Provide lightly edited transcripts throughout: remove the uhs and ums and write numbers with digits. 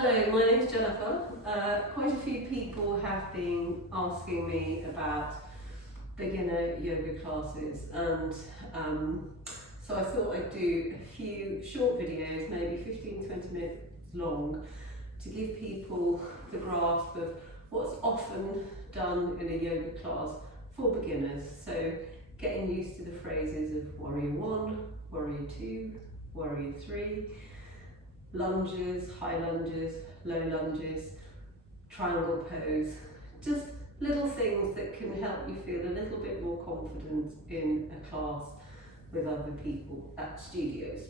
Hello, my name's Jennifer. Quite a few people have been asking me about beginner yoga classes, and so I thought I'd do a few short videos, maybe 15-20 minutes long, to give people the grasp of what's often done in a yoga class for beginners. So getting used to the phrases of warrior 1, warrior 2, warrior 3, lunges, high lunges, low lunges, triangle pose, just little things that can help you feel a little bit more confident in a class with other people at studios.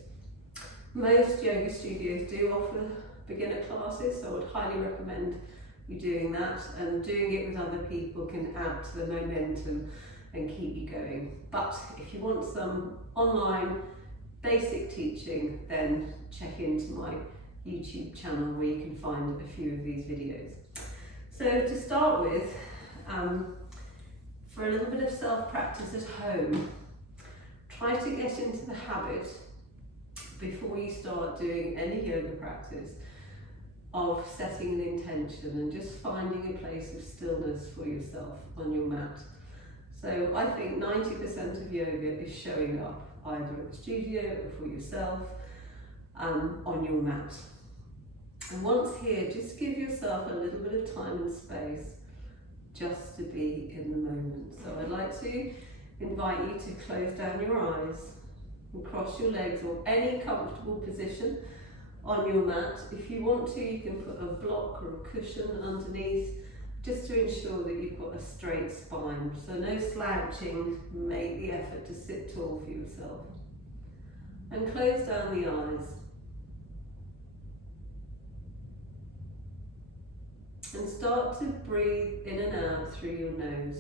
Most yoga studios do offer beginner classes, so I would highly recommend you doing that, and doing it with other people can add to the momentum and keep you going. But if you want some online basic teaching, then check into my YouTube channel where you can find a few of these videos. So to start with, for a little bit of self-practice at home, try to get into the habit before you start doing any yoga practice of setting an intention and just finding a place of stillness for yourself on your mat. So I think 90% of yoga is showing up either at the studio or for yourself on your mat. And once here, just give yourself a little bit of time and space just to be in the moment. So I'd like to invite you to close down your eyes and cross your legs, or any comfortable position on your mat. If you want to, you can put a block or a cushion underneath, just to ensure that you've got a straight spine. So no slouching, make the effort to sit tall for yourself. And close down the eyes. And start to breathe in and out through your nose.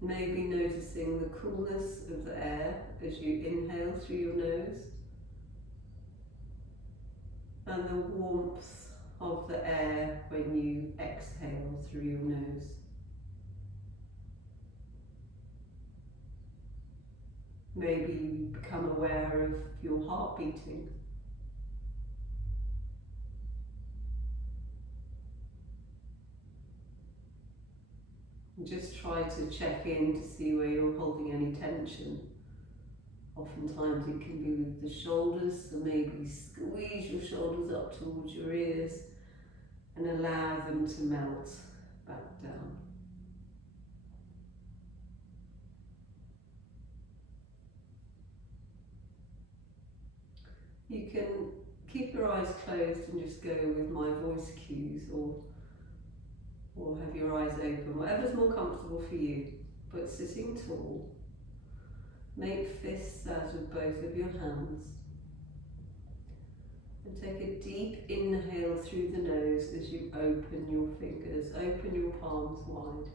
Maybe noticing the coolness of the air as you inhale through your nose, and the warmth of the air when you exhale through your nose. Maybe you become aware of your heart beating. And just try to check in to see where you're holding any tension. Oftentimes it can be with the shoulders, so maybe squeeze your shoulders up towards your ears and allow them to melt back down. You can keep your eyes closed and just go with my voice cues, or have your eyes open, whatever's more comfortable for you. But sitting tall, make fists out of both of your hands, and take a deep inhale through the nose as you open your fingers, open your palms wide,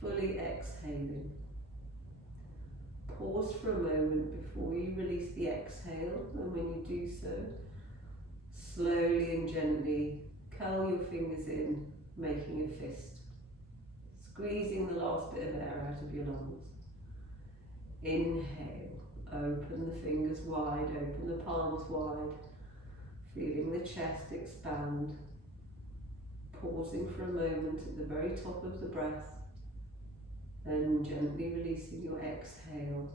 fully exhaling. Pause for a moment before you release the exhale, and when you do so, slowly and gently curl your fingers in, making a fist, squeezing the last bit of air out of your lungs. Inhale, open the fingers wide, open the palms wide, feeling the chest expand, pausing for a moment at the very top of the breath, then gently releasing your exhale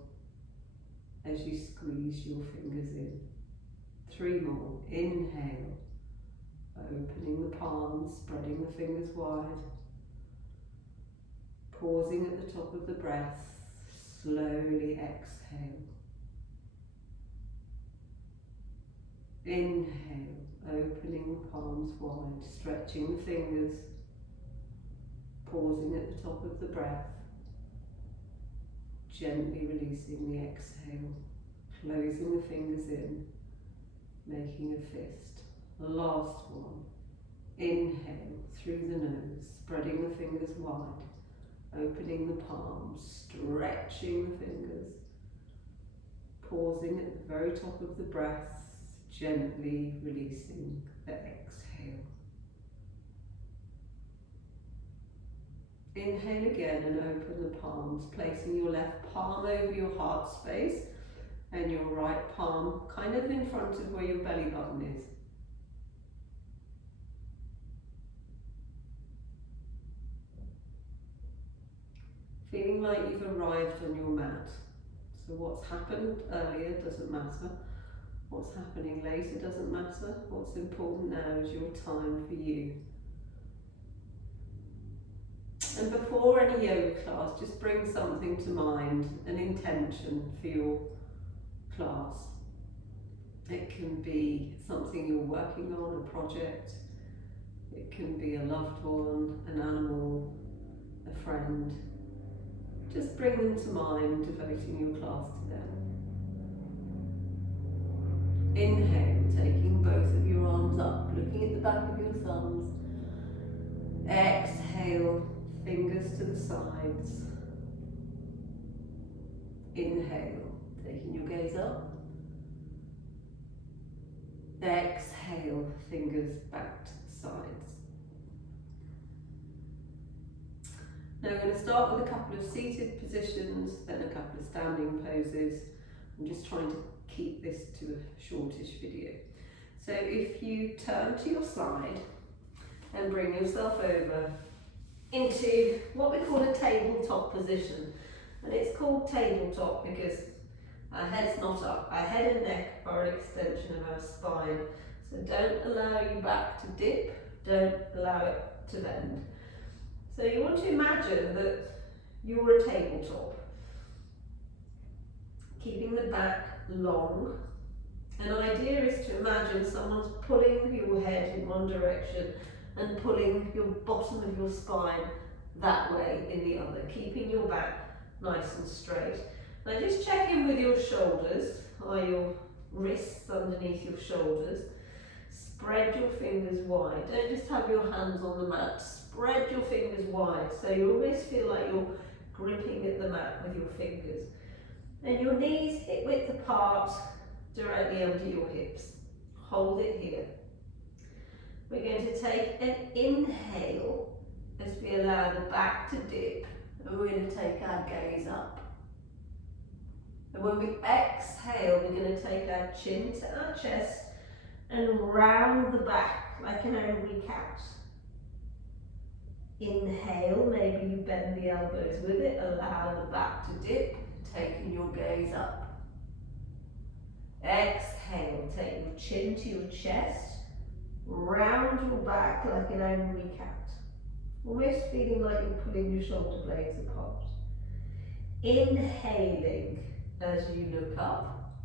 as you squeeze your fingers in. 3 more. Inhale, opening the palms, spreading the fingers wide, pausing at the top of the breath, slowly exhale. Inhale, opening the palms wide, stretching the fingers, pausing at the top of the breath, gently releasing the exhale, closing the fingers in, making a fist. Last one. Inhale through the nose, spreading the fingers wide, opening the palms, stretching the fingers, pausing at the very top of the breath, gently releasing the exhale. Inhale again and open the palms, placing your left palm over your heart space and your right palm kind of in front of where your belly button is. Feeling like you've arrived on your mat. So what's happened earlier doesn't matter. What's happening later doesn't matter. What's important now is your time for you. And before any yoga class, just bring something to mind, an intention for your class. It can be something you're working on, a project. It can be a loved one, an animal, a friend. Just bring them to mind, devoting your class to them. Inhale, taking both of your arms up, looking at the back of your thumbs. Exhale, fingers to the sides. Inhale, taking your gaze up. Exhale, fingers back to the sides. Now we're going to start with a couple of seated positions, then a couple of standing poses. I'm just trying to keep this to a shortish video. So if you turn to your side and bring yourself over into what we call a tabletop position. And it's called tabletop because our head's not up. Our head and neck are an extension of our spine. So don't allow your back to dip, don't allow it to bend. So you want to imagine that you're a tabletop, keeping the back long. An idea is to imagine someone's pulling your head in one direction and pulling your bottom of your spine that way in the other, keeping your back nice and straight. Now just check in with your shoulders. Are your wrists underneath your shoulders? Spread your fingers wide. Don't just have your hands on the mat. Spread your fingers wide so you always feel like you're gripping at the mat with your fingers. And your knees hip width apart, directly under your hips. Hold it here. We're going to take an inhale as we allow the back to dip, and we're going to take our gaze up. And when we exhale, we're going to take our chin to our chest and round the back like an angry cat. Inhale, maybe you bend the elbows with it, allow the back to dip, taking your gaze up. Exhale, take your chin to your chest, round your back like an angry cat, almost feeling like you're pulling your shoulder blades apart. Inhaling as you look up.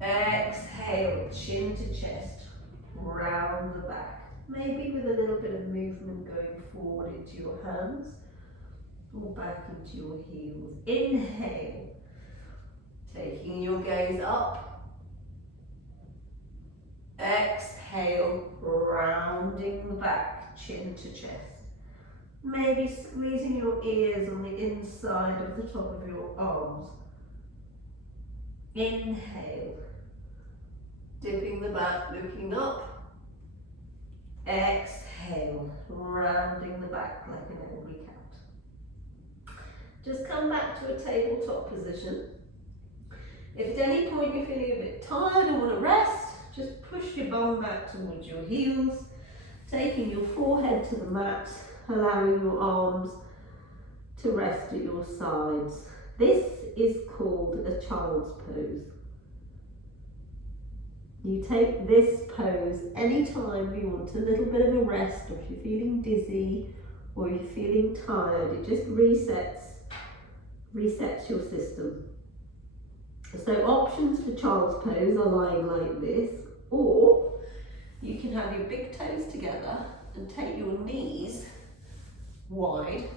Exhale, chin to chest, round the back. Maybe with a little bit of movement going forward into your hands or back into your heels. Inhale, taking your gaze up. Exhale, rounding the back, chin to chest. Maybe squeezing your ears on the inside of the top of your arms. Inhale, dipping the back, looking up. Exhale, rounding the back like an angry cat. Just come back to a tabletop position. If at any point you're feeling a bit tired and want to rest, just push your bum back towards your heels, taking your forehead to the mat, allowing your arms to rest at your sides. This is called a child's pose. You take this pose anytime you want a little bit of a rest, or if you're feeling dizzy or you're feeling tired, it just resets your system. So options for child's pose are lying like this, or you can have your big toes together and take your knees wide.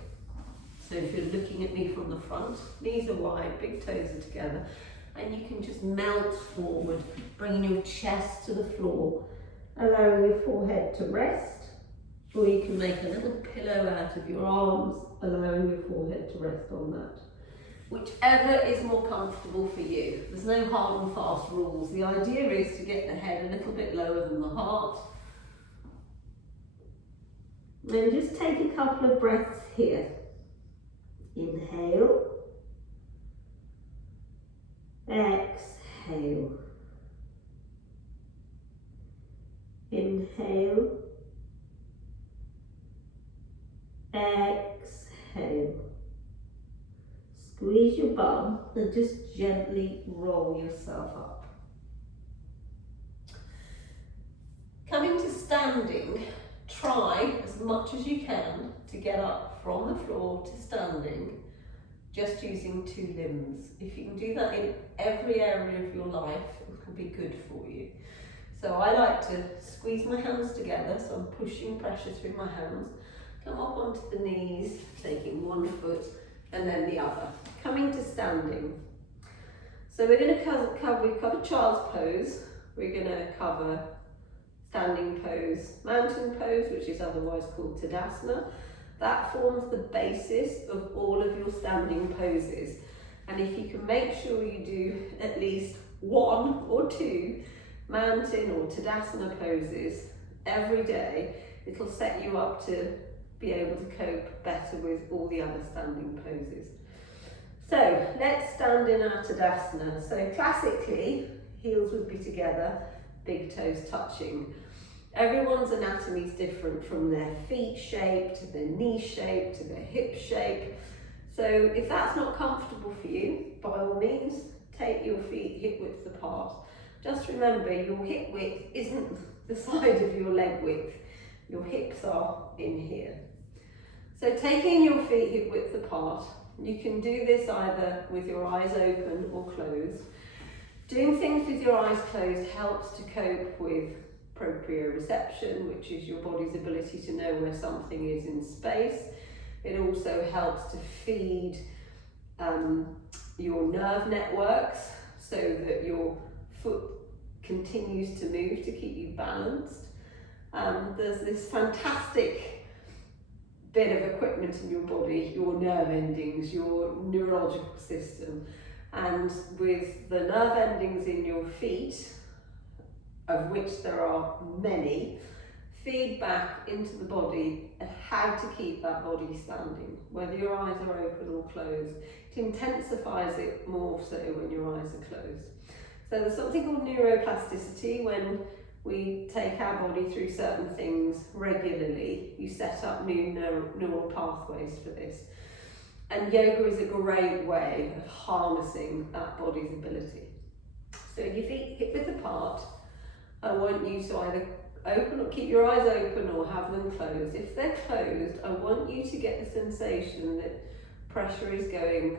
So if you're looking at me from the front, knees are wide, big toes are together. And you can just melt forward, bringing your chest to the floor, allowing your forehead to rest, or you can make a little pillow out of your arms, allowing your forehead to rest on that. Whichever is more comfortable for you. There's no hard and fast rules. The idea is to get the head a little bit lower than the heart. Then just take a couple of breaths here. Inhale. Exhale. Inhale. Exhale. Squeeze your bum and just gently roll yourself up. Coming to standing, try as much as you can to get up from the floor to standing, just using 2 limbs. If you can do that in every area of your life, it can be good for you. So I like to squeeze my hands together, so I'm pushing pressure through my hands. Come up onto the knees, taking one foot and then the other. Coming to standing. So we're going to we've covered child's pose, we're going to cover standing pose, mountain pose, which is otherwise called Tadasana. That forms the basis of all of your standing poses. And if you can make sure you do at least 1 or 2 mountain or Tadasana poses every day, it'll set you up to be able to cope better with all the other standing poses. So let's stand in our Tadasana. So classically, heels would be together, big toes touching. Everyone's anatomy is different, from their feet shape to their knee shape to their hip shape. So if that's not comfortable for you, by all means, take your feet hip width apart. Just remember, your hip width isn't the side of your leg width. Your hips are in here. So taking your feet hip width apart, you can do this either with your eyes open or closed. Doing things with your eyes closed helps to cope with proprioception, which is your body's ability to know where something is in space. It also helps to feed your nerve networks so that your foot continues to move to keep you balanced. There's this fantastic bit of equipment in your body, your nerve endings, your neurological system, and with the nerve endings in your feet, of which there are many, feed back into the body and how to keep that body standing, whether your eyes are open or closed. It intensifies it more so when your eyes are closed. So there's something called neuroplasticity. When we take our body through certain things regularly, you set up new neural pathways for this. And yoga is a great way of harnessing that body's ability. So your feet hip width apart. I want you to either open or keep your eyes open or have them closed. If they're closed, I want you to get the sensation that pressure is going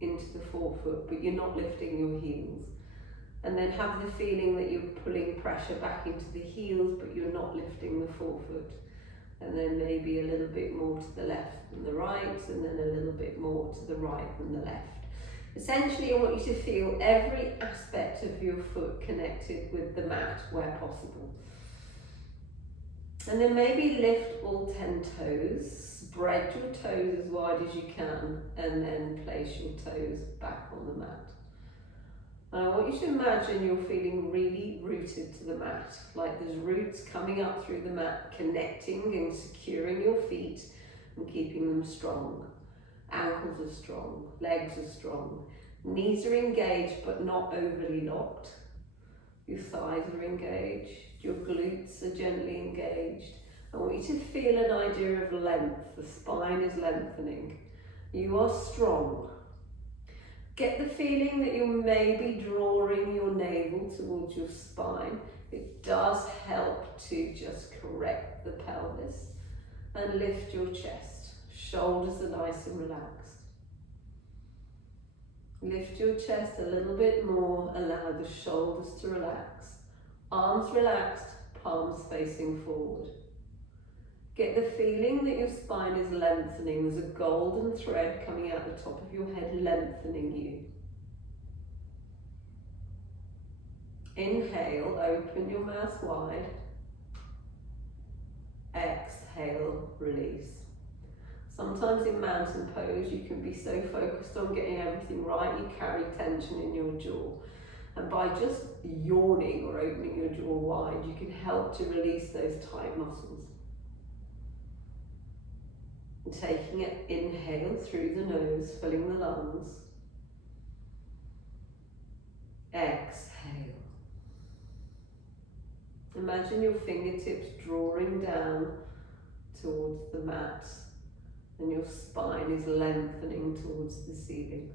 into the forefoot, but you're not lifting your heels. And then have the feeling that you're pulling pressure back into the heels, but you're not lifting the forefoot. And then maybe a little bit more to the left than the right, and then a little bit more to the right than the left. Essentially, I want you to feel every aspect of your foot connected with the mat where possible. And then maybe lift all 10 toes, spread your toes as wide as you can, and then place your toes back on the mat. And I want you to imagine you're feeling really rooted to the mat, like there's roots coming up through the mat, connecting and securing your feet and keeping them strong. Ankles are strong, legs are strong, knees are engaged but not overly locked. Your thighs are engaged, your glutes are gently engaged. I want you to feel an idea of length. The spine is lengthening. You are strong. Get the feeling that you're maybe drawing your navel towards your spine. It does help to just correct the pelvis. And lift your chest. Shoulders are nice and relaxed. Lift your chest a little bit more. Allow the shoulders to relax. Arms relaxed, palms facing forward. Get the feeling that your spine is lengthening. There's a golden thread coming out the top of your head, lengthening you. Inhale, open your mouth wide. Exhale, release. Sometimes in mountain pose, you can be so focused on getting everything right, you carry tension in your jaw. And by just yawning or opening your jaw wide, you can help to release those tight muscles. And taking an inhale through the nose, filling the lungs. Imagine your fingertips drawing down towards the mat and your spine is lengthening towards the ceiling.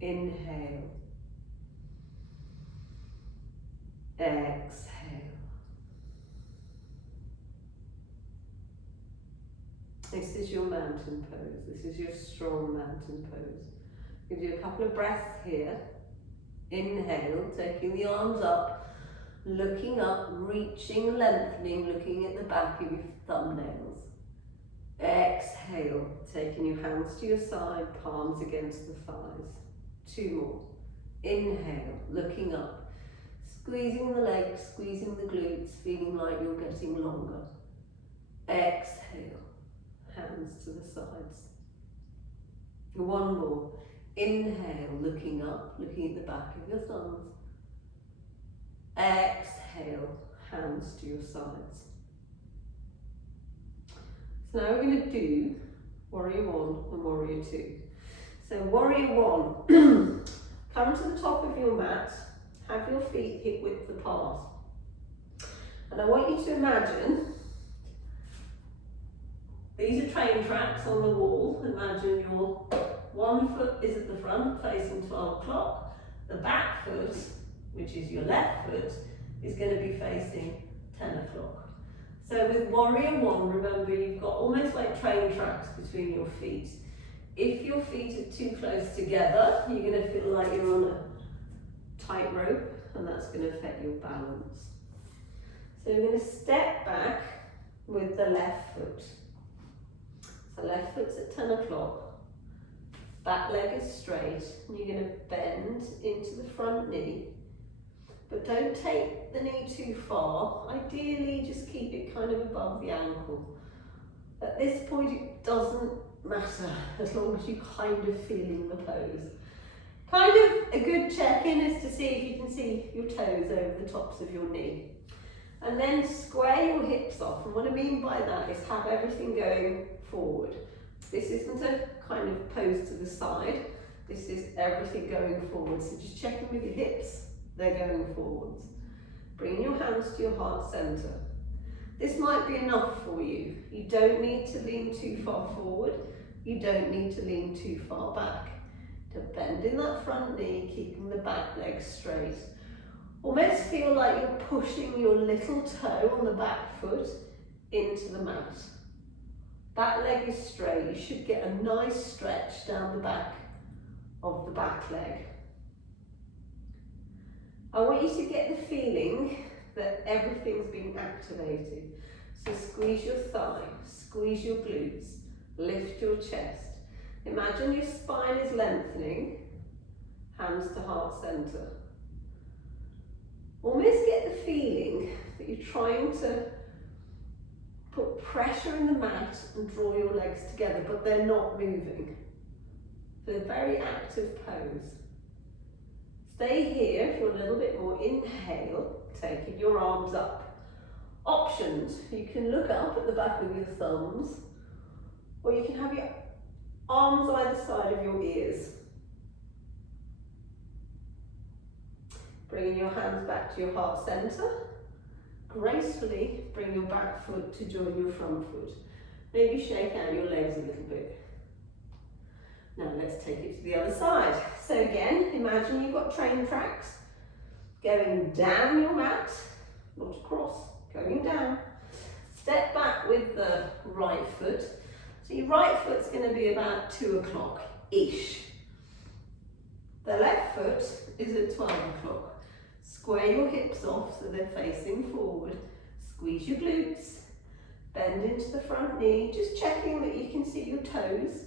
Inhale. Exhale. This is your mountain pose. This is your strong mountain pose. Give you a couple of breaths here. Inhale, taking the arms up, looking up, reaching, lengthening, looking at the back of your thumbnails. Exhale, taking your hands to your side, palms against the thighs. 2 more. Inhale, looking up, squeezing the legs, squeezing the glutes, feeling like you're getting longer. Exhale, hands to the sides. 1 more. Inhale, looking up, looking at the back of your thumbs. Exhale, hands to your sides. So now we're going to do Warrior 1 and Warrior 2. So Warrior 1, come to the top of your mat, have your feet hip width apart. And I want you to imagine, these are train tracks on the wall. Imagine your 1 foot is at the front facing 12 o'clock. The back foot, which is your left foot, is going to be facing 10 o'clock. So with Warrior 1, remember you've got almost like train tracks between your feet. If your feet are too close together, you're going to feel like you're on a tightrope, and that's going to affect your balance. So you're going to step back with the left foot. So left foot's at 10 o'clock. Back leg is straight, and you're going to bend into the front knee, but don't take the knee too far. Ideally, just keep it kind of above the ankle. At this point, it doesn't matter as long as you're kind of feeling the pose. Kind of a good check-in is to see if you can see your toes over the tops of your knee. And then square your hips off, and what I mean by that is have everything going forward. This isn't a kind of pose to the side, this is everything going forward. So just check in with your hips, they're going forwards. Bring your hands to your heart center. This might be enough for you. You don't need to lean too far forward, you don't need to lean too far back. To bend in that front knee, keeping the back leg straight. Almost feel like you're pushing your little toe on the back foot into the mat. That leg is straight. You should get a nice stretch down the back of the back leg. I want you to get the feeling that everything's being activated. So squeeze your thigh, squeeze your glutes, lift your chest. Imagine your spine is lengthening, hands to heart center. Almost get the feeling that you're trying to put pressure in the mat and draw your legs together, but they're not moving. So a very active pose. Stay here for a little bit more. Inhale, taking your arms up. Options, you can look up at the back of your thumbs, or you can have your arms either side of your ears. Bringing your hands back to your heart center. Gracefully bring your back foot to join your front foot. Maybe shake out your legs a little bit. Now let's take it to the other side. So again, imagine you've got train tracks going down your mat, not across, going down. Step back with the right foot. So your right foot's going to be about 2 o'clock-ish. The left foot is at 12 o'clock. Square your hips off so they're facing forward. Squeeze your glutes. Bend into the front knee. Just checking that you can see your toes.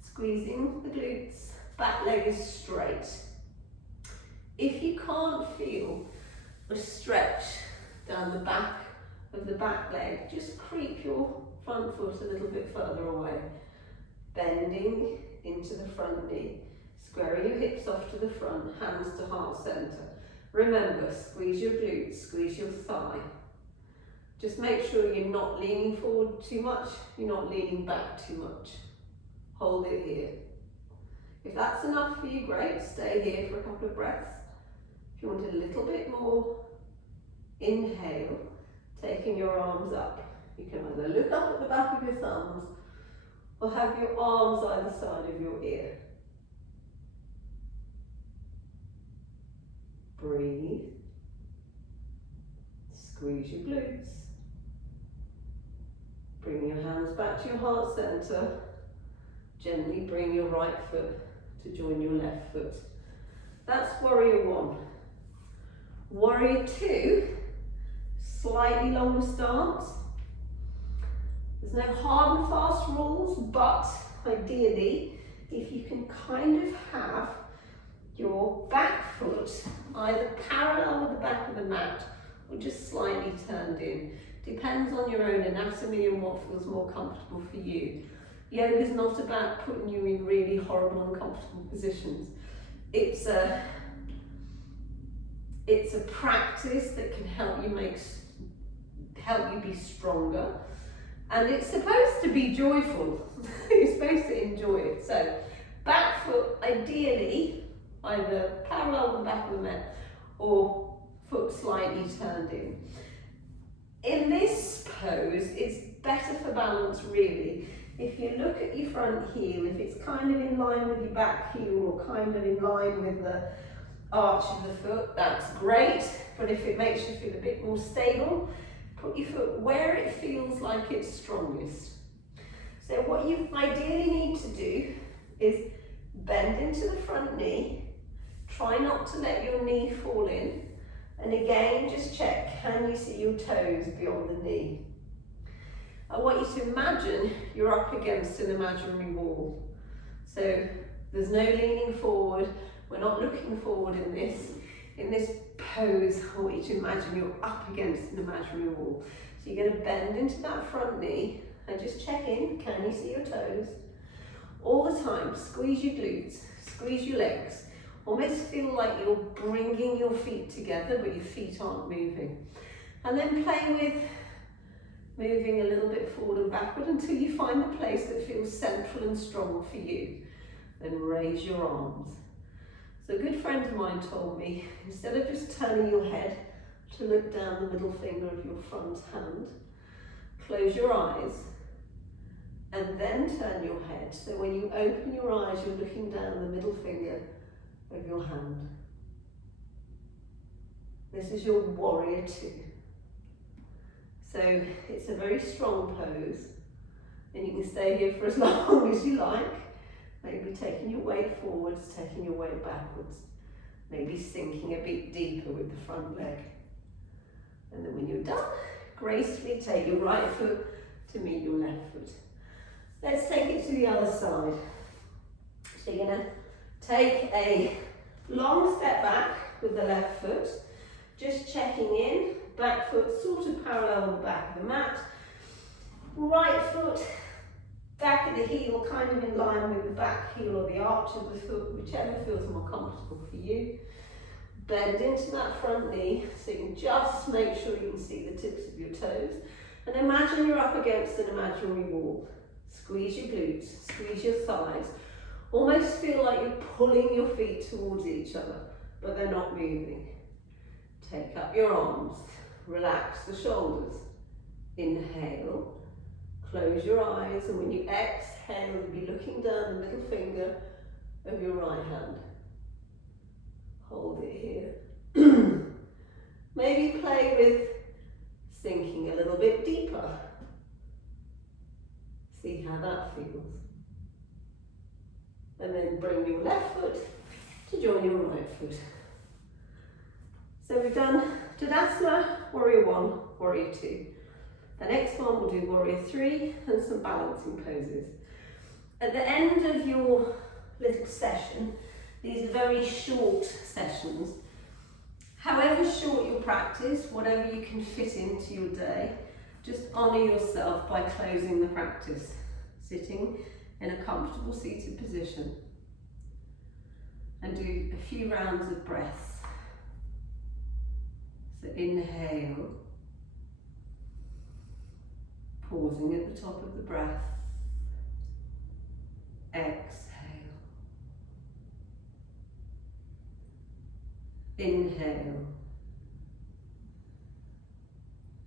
Squeezing the glutes. Back leg is straight. If you can't feel a stretch down the back of the back leg, just creep your front foot a little bit further away. Bending into the front knee. Squaring your hips off to the front, hands to heart center. Remember, squeeze your glutes, squeeze your thigh. Just make sure you're not leaning forward too much, you're not leaning back too much. Hold it here. If that's enough for you, great. Stay here for a couple of breaths. If you want a little bit more, Inhale, taking your arms up. You can either look up at the back of your thumbs or have your arms either side of your ear. Breathe. Squeeze your glutes. Bring your hands back to your heart center. Gently bring your right foot to join your left foot. That's warrior one. Warrior two, slightly longer stance. There's no hard and fast rules, but ideally, if you can kind of have your back foot either parallel with the back of the mat or just slightly turned in. Depends on your own anatomy and what feels more comfortable for you. Yoga is not about putting you in really horrible, uncomfortable positions. It's a practice that can help you be stronger, and it's supposed to be joyful. You're supposed to enjoy it. So, back foot ideally either parallel with the back of the mat or foot slightly turned in. In this pose, it's better for balance really. If you look at your front heel, if it's kind of in line with your back heel or kind of in line with the arch of the foot, that's great. But if it makes you feel a bit more stable, put your foot where it feels like it's strongest. So what you ideally need to do is bend into the front knee. Try not to let your knee fall in. And again, just check, can you see your toes beyond the knee? I want you to imagine you're up against an imaginary wall. So there's no leaning forward. We're not looking forward in this. In this pose, I want you to imagine you're up against an imaginary wall. So you're going to bend into that front knee and just check in. Can you see your toes? All the time, squeeze your glutes, squeeze your legs. Almost feel like you're bringing your feet together, but your feet aren't moving. And then play with moving a little bit forward and backward until you find the place that feels central and strong for you. Then raise your arms. So a good friend of mine told me, instead of just turning your head to look down the middle finger of your front hand, close your eyes and then turn your head. So when you open your eyes, you're looking down the middle finger of your hand. This is your warrior two. So it's a very strong pose, and you can stay here for as long as you like. Maybe taking your weight forwards, taking your weight backwards. Maybe sinking a bit deeper with the front leg. And then when you're done, gracefully take your right foot to meet your left foot. Let's take it to the other side. So you're going to take a long step back with the left foot, just checking in, back foot sort of parallel with the back of the mat, right foot, back of the heel kind of in line with the back heel or the arch of the foot, whichever feels more comfortable for you. Bend into that front knee so you can just make sure you can see the tips of your toes, and imagine you're up against an imaginary wall. Squeeze your glutes, squeeze your thighs. Almost feel like you're pulling your feet towards each other, but they're not moving. Take up your arms, relax the shoulders. Inhale, close your eyes, and when you exhale, you'll be looking down the middle finger of your right hand. Hold it here. Maybe play with sinking a little bit deeper. See how that feels. And then bring your left foot to join your right foot. So we've done Tadasana, Warrior 1, Warrior 2. The next one we'll do Warrior 3 and some balancing poses. At the end of your little session, these are very short sessions. However short your practice, whatever you can fit into your day, just honour yourself by closing the practice, sitting in a comfortable seated position, and do a few rounds of breaths. So inhale, pausing at the top of the breath, exhale, inhale,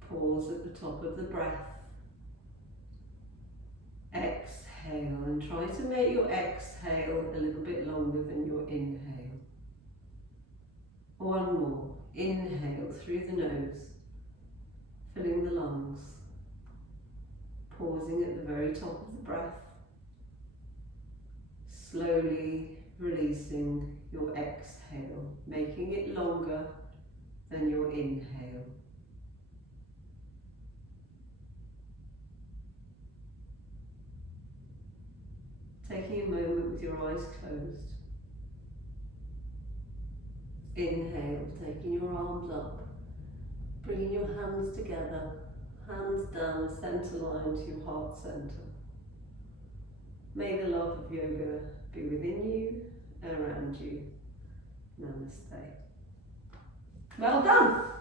Pause at the top of the breath. Exhale, and try to make your exhale a little bit longer than your inhale. One more. Inhale through the nose, filling the lungs. Pausing at the very top of the breath. Slowly releasing your exhale, making it longer than your inhale. Taking a moment with your eyes closed. Inhale, taking your arms up, bringing your hands together, hands down, centre line to your heart centre. May the love of yoga be within you and around you. Namaste. Well done!